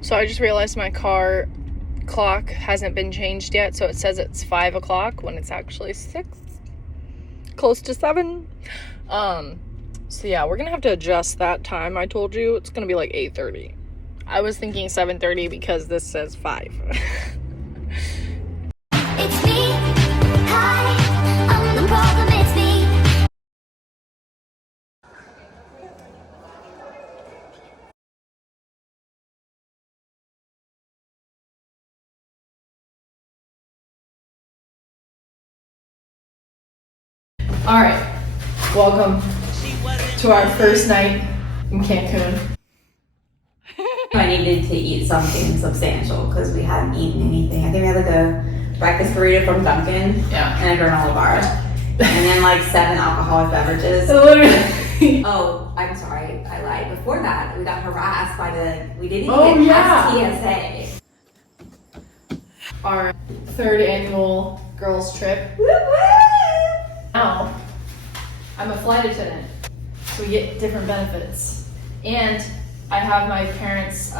So I just realized my car clock hasn't been changed yet, so it says it's 5 o'clock when it's actually 6, close to 7. So yeah, we're gonna have to adjust that time. I told you it's gonna be like 8:30. I was thinking 7:30 because this says 5. It's me. Hi, I'm the problem. It's me. All right, welcome to our first night in Cancun. I needed to eat something substantial because we hadn't eaten anything. I think we had like a breakfast burrito from Dunkin', Yeah. and a granola bar, and then like 7 alcoholic beverages. Literally. Oh, I'm sorry, I lied. Before that, we got harassed by we didn't Oh, even get yeah. past TSA. Our 3rd annual girls trip. Woo woo! Now, I'm a flight attendant, so we get different benefits. And I have my parents,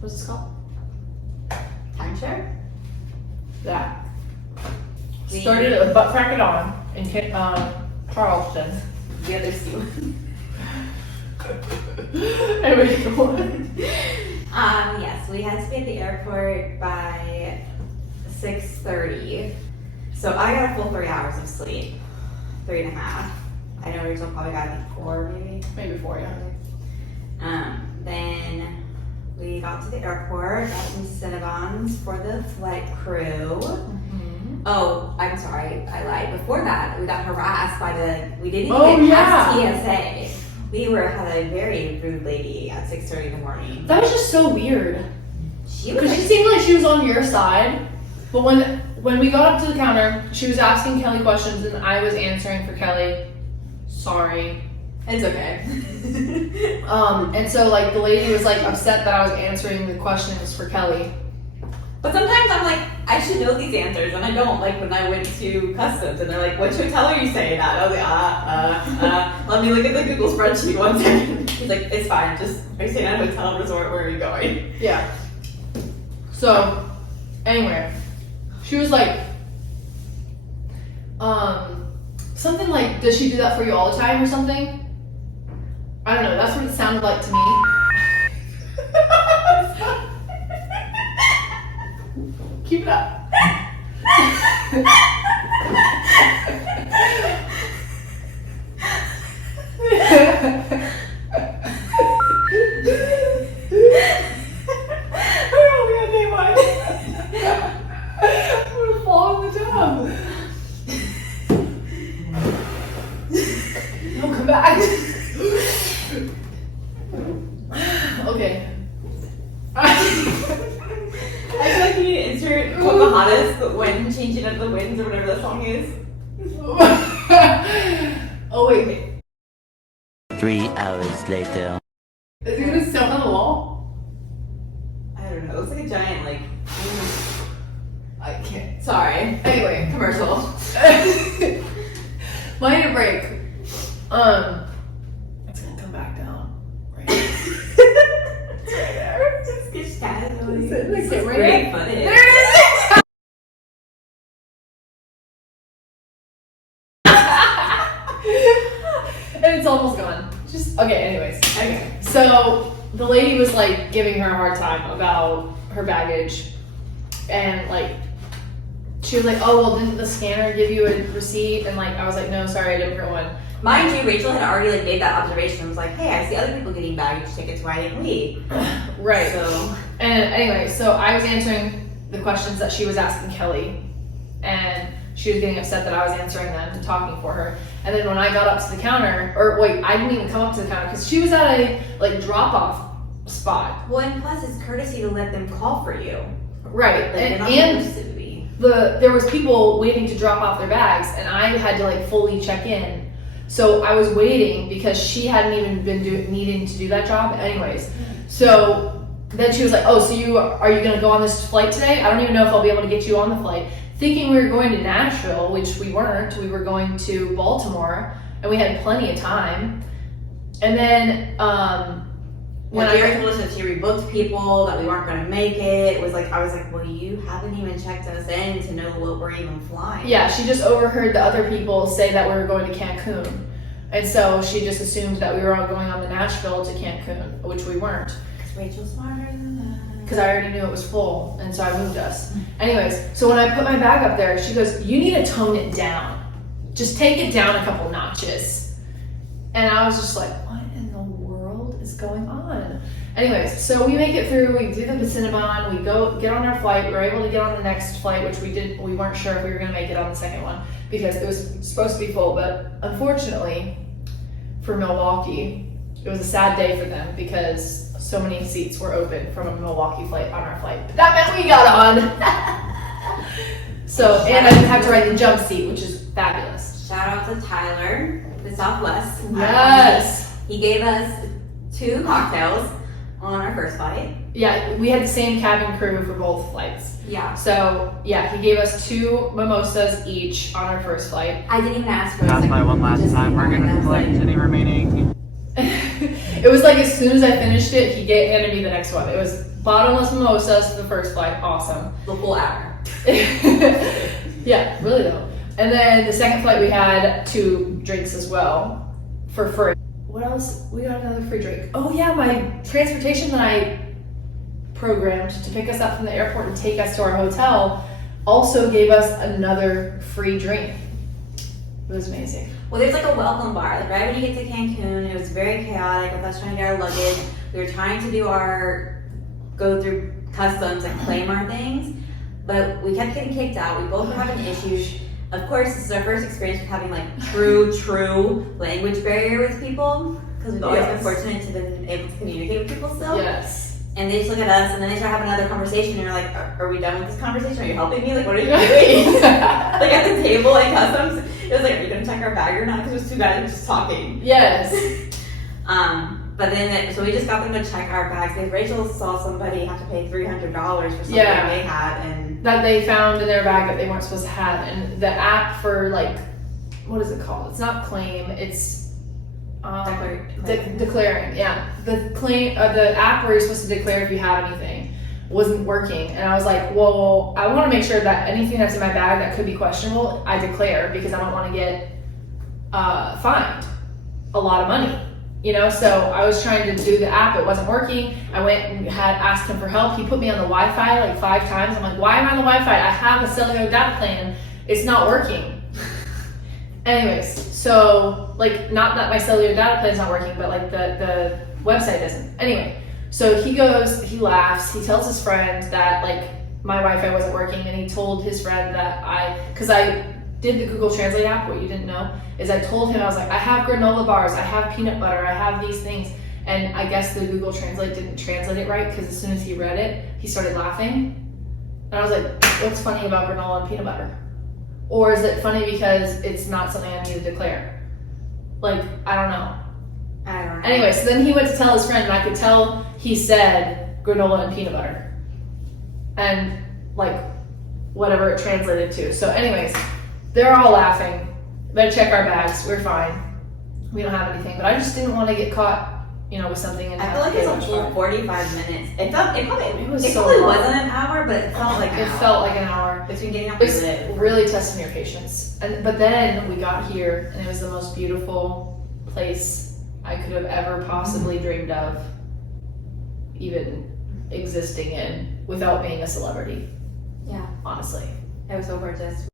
what's this called? Timeshare? That. Started at butt crack it on in Charleston. The other two. Anyway, go on. Yes, we had to be at the airport by 6:30. So I got a full 3 hours of sleep. 3.5. I know Rachel probably got like 4 maybe. Maybe 4, yeah. Then we got to the airport, got some Cinnabons for the flight crew. Mm-hmm. Oh, I'm sorry, I lied. Before that, we got harassed by we didn't Oh, even get past yeah. TSA. We had a very rude lady at 6:30 in the morning. That was just so weird. She was Because she seemed like she was on your side, but when we got up to the counter, she was asking Kelly questions and I was answering for Kelly. Sorry. It's okay. And so like the lady was like upset that I was answering the questions for Kelly. But sometimes I'm like, I should know these answers, and I don't. Like when I went to customs, and they're like, "Which hotel are you staying at?" I was like, Let me look at the Google spreadsheet 1 second. He's like, "It's fine. Just are you staying at a hotel resort? Where are you going?" Yeah. So anyway, she was like, something like, does she do that for you all the time or something? I don't know, that's what it sounded like to me. Keep it up. I'm gonna fall in the tub. No, come back. Okay. I feel like you need to insert Pocahontas, the wind changing of the winds, or whatever that song is. Oh wait. 3 hours later. Is it gonna still on the wall? I don't know. It looks like a giant like. I can't. Sorry. Anyway, commercial. Minor break. It's gonna come back down. Right. It's right there. Just get static. This is great footage. There it is. And it's almost gone. Just okay. Anyways. Okay. So the lady was like giving her a hard time about her baggage, and like she was like, "Oh well, didn't the scanner give you a receipt?" And like I was like, "No, sorry, I didn't get one." Mind you, Rachel had already like made that observation and was like, "Hey, I see other people getting baggage tickets. Why didn't we?" Right. So And anyway, so I was answering the questions that she was asking Kelly, and she was getting upset that I was answering them and talking for her. And then when I got up to the counter, or wait, I didn't even come up to the counter because she was at a like drop-off spot. well, and plus it's courtesy to let them call for you. Right. Like, they're not And supposed to be. there was people waiting to drop off their bags, and I had to like fully check in. So I was waiting because she hadn't even been needing to do that job anyways. So then she was like, "Oh, so are you gonna go on this flight today? I don't even know if I'll be able to get you on the flight." Thinking we were going to Nashville, which we weren't. We were going to Baltimore, and we had plenty of time. And then when When Gary I, told us that she rebooked people, that we weren't going to make it, it was like, I was like, well, you haven't even checked us in to know what we're even flying. yeah, she just overheard the other people say that we were going to Cancun. And so she just assumed that we were all going on the Nashville to Cancun, which we weren't. Because Rachel's smarter than that. Because I already knew it was full, and so I moved us. Anyways, so when I put my bag up there, she goes, you need to tone it down. Just take it down a couple notches. And I was just like, what in the world is going on? Anyways, so we make it through, we do the Cinnabon, we go get on our flight, we were able to get on the next flight, which we weren't sure if we were gonna make it on the second one because it was supposed to be full, but unfortunately for Milwaukee, it was a sad day for them because so many seats were open from a Milwaukee flight on our flight. But that meant we got on. So, and I didn't have to ride the jump seat, which is fabulous. Shout out to Tyler, the Southwest. Yes. He gave us 2 cocktails on our first flight. Yeah, we had the same cabin crew for both flights. Yeah. So, yeah, he gave us 2 mimosas each on our first flight. I didn't even ask for That's my one last time. We're gonna collect any remaining. It was like as soon as I finished it, he handed me the next one. It was bottomless mimosas for the first flight. Awesome. the full hour. Yeah, really though. And then the second flight we had 2 drinks as well for free. What else? We got another free drink. Oh yeah, my transportation that I programmed to pick us up from the airport and take us to our hotel also gave us another free drink. It was amazing. Well, there's like a welcome bar. Like right when you get to Cancun, it was very chaotic with us trying to get our luggage. We were trying to go through customs and claim our things, but we kept getting kicked out. We both were having issues. Of course, this is our first experience with having like true language barrier with people, because we've always been fortunate to been able to communicate with people still. Yes. And they just look at us and then they start having another conversation and you're like, are we done with this conversation? Are you helping me? Like, what are you doing? Like at the table at customs, it was like, are you gonna check our bag or not? Because it was 2 guys just talking. Yes. But then, so we just got them to check our bags. Because Rachel saw somebody have to pay $300 for something Yeah. they had, and That they found in their bag that they weren't supposed to have. And the app for like, what is it called? It's not claim, it's declaring. Yeah, the app where you're supposed to declare if you have anything wasn't working, and I was like, well, I want to make sure that anything that's in my bag that could be questionable, I declare, because I don't want to get fined a lot of money. You know, so I was trying to do the app, it wasn't working. I went and had asked him for help. He put me on the Wi-Fi like 5 times. I'm like, why am I on the Wi-Fi? I have a cellular data plan. It's not working. Anyways, so like, not that my cellular data plan is not working, but like the website isn't. Anyway, so he goes, he laughs, he tells his friend that like my Wi-Fi wasn't working, and he told his friend that because I did the Google Translate app. What you didn't know is I told him, I was like, I have granola bars, I have peanut butter, I have these things. And I guess the Google Translate didn't translate it right, because as soon as he read it, he started laughing. And I was like, what's funny about granola and peanut butter? Or is it funny because it's not something I need to declare? Like, I don't know. I don't know. Anyway, so then he went to tell his friend, and I could tell he said granola and peanut butter. And like, whatever it translated to. So anyways, they're all laughing. Better check our bags. We're fine. We don't have anything. But I just didn't want to get caught, with something. And I feel like it was a full 45 minutes. It probably so wasn't an hour, but it felt like it felt like an hour. between getting up It was and really testing your patience. But then we got here, and it was the most beautiful place I could have ever possibly dreamed of even existing in without being a celebrity. Yeah, Honestly. it was so gorgeous.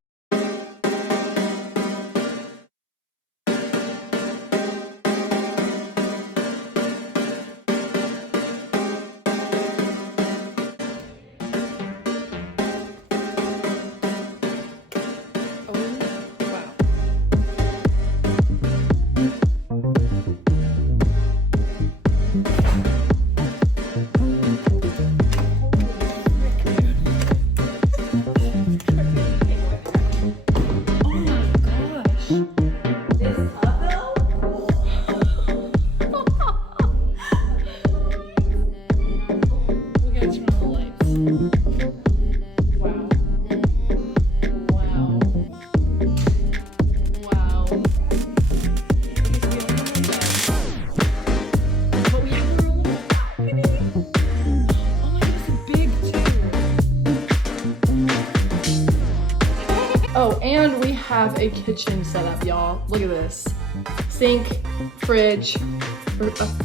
And we have a kitchen set up, y'all. Look at this. Sink, fridge,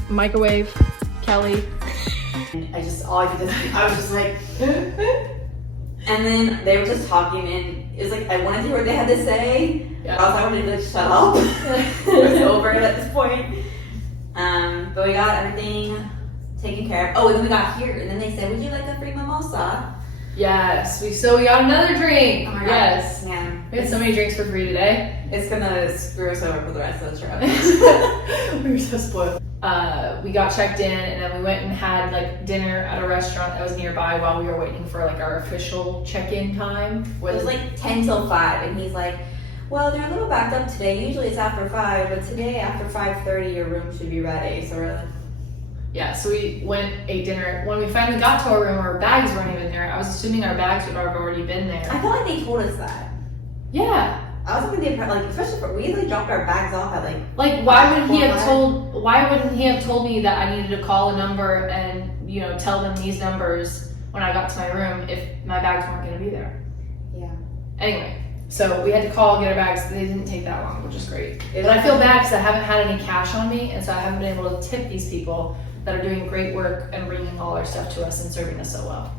microwave, Kelly. And I was just like, and then they were just talking, and it was like, I wanted to hear what they had to say. Yeah. I wanted to like, shut up. It was over it at this point. But we got everything taken care of. Oh, and then we got here, and then they said, would you like a free mimosa? Yes, we got another drink. Oh my God. Yes. Man. We had so many drinks for free today. It's gonna screw us over for the rest of the trip. We were so spoiled. We got checked in, and then we went and had like dinner at a restaurant that was nearby while we were waiting for like our official check-in time. It was like 10 till 5, and he's like, well, they're a little backed up today. Usually it's after 5, but today after 5:30 your room should be ready. So we're like, yeah, so we went, ate dinner. When we finally got to our room, our bags weren't even there. I was assuming our bags would have already been there. I felt like they told us that. Yeah. I was thinking they like, especially for, we like dropped our bags off at like why wouldn't he have told me that I needed to call a number and, you know, tell them these numbers when I got to my room if my bags weren't going to be there? Yeah. Anyway, so we had to call and get our bags. They didn't take that long, which is great. It But I feel bad because I haven't had any cash on me, and so I haven't been able to tip these people that are doing great work and bringing all our stuff to us and serving us so well.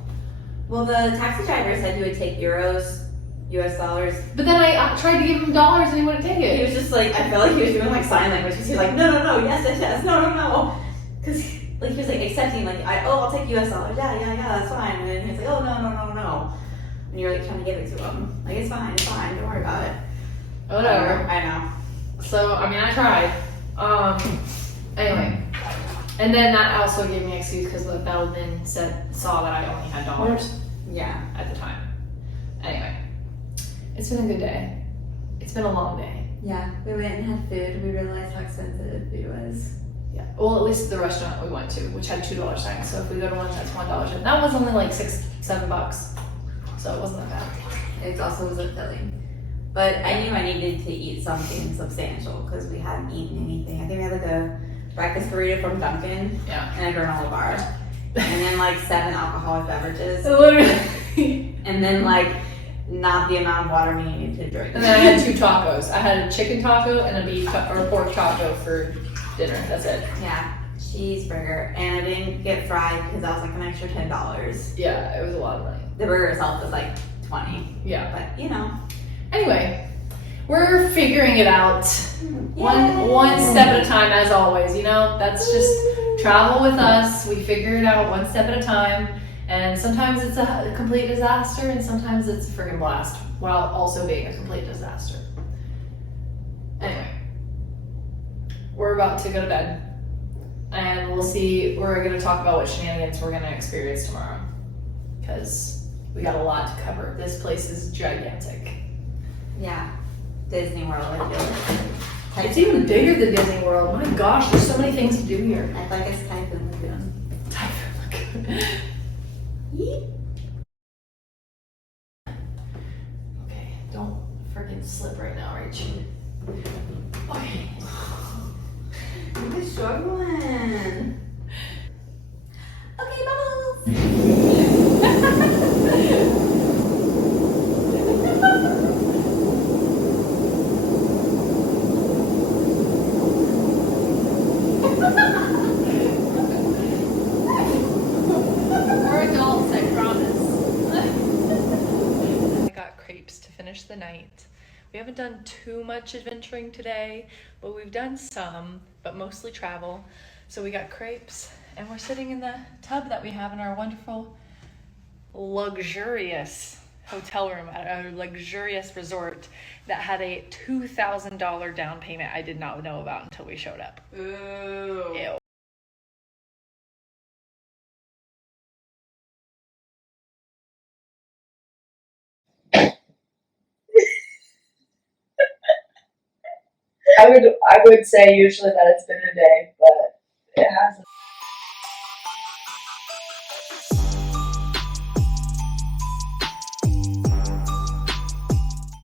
Well, the taxi driver said he would take euros, US dollars. But then I tried to give him dollars and he wouldn't take He it. was just like, I felt like he was doing like sign language because he was like, no, yes, no. Because like he was like accepting, like, I'll take US dollars. Yeah, that's fine. And then he was like, oh, no. And you're like trying to give it to him. Like, it's fine, don't worry about it. Whatever. I know. So, I mean, I tried. Anyway. And then that also gave me an excuse because the bellman saw that I only had dollars Yeah. at the time. Anyway. It's been a good day. It's been a long day. Yeah, we went and had food. We realized how expensive food was. Yeah. Well, at least the restaurant we went to, which had $2 signs. So if we go to one that's $1, and that was only like $6-7. So it wasn't that bad. It also wasn't filling. But I knew I needed to eat something substantial because we hadn't eaten anything. I think we had like a breakfast burrito from Dunkin'. Yeah. And a granola bar. And then like 7 alcoholic beverages. Literally. And then like not the amount of water we needed to drink. And then I had 2 tacos. I had a chicken taco and a beef or a pork taco for dinner. That's it. Yeah, cheeseburger. And I didn't get fried because that was like an extra $10. Yeah, it was a lot of money. The burger itself was like 20. Yeah. But you know. Anyway, we're figuring it out. One step at a time, as always. You know, that's just travel with us. We figure it out one step at a time. And sometimes it's a complete disaster, and sometimes it's a friggin' blast, while also being a complete disaster. Anyway, we're about to go to bed, and we'll see. We're going to talk about what shenanigans we're going to experience tomorrow, because we got a lot to cover. This place is gigantic. Yeah, Disney World. I feel like. It's even bigger than Disney World. My gosh, there's so many things to do here. I feel like it's Cancun Lagoon. Typhoon Lagoon. Okay, don't freaking slip right now, Rachel. Okay. You're struggling. Okay, bubbles. We're adults, I promise. I got crepes to finish the night. We haven't done too much adventuring today, but we've done some, but mostly travel. So we got crepes, and we're sitting in the tub that we have in our wonderful, luxurious hotel room at a luxurious resort that had a $2,000 down payment I did not know about until we showed up. Ooh. Ew. I would say usually that it's been a day, but it hasn't.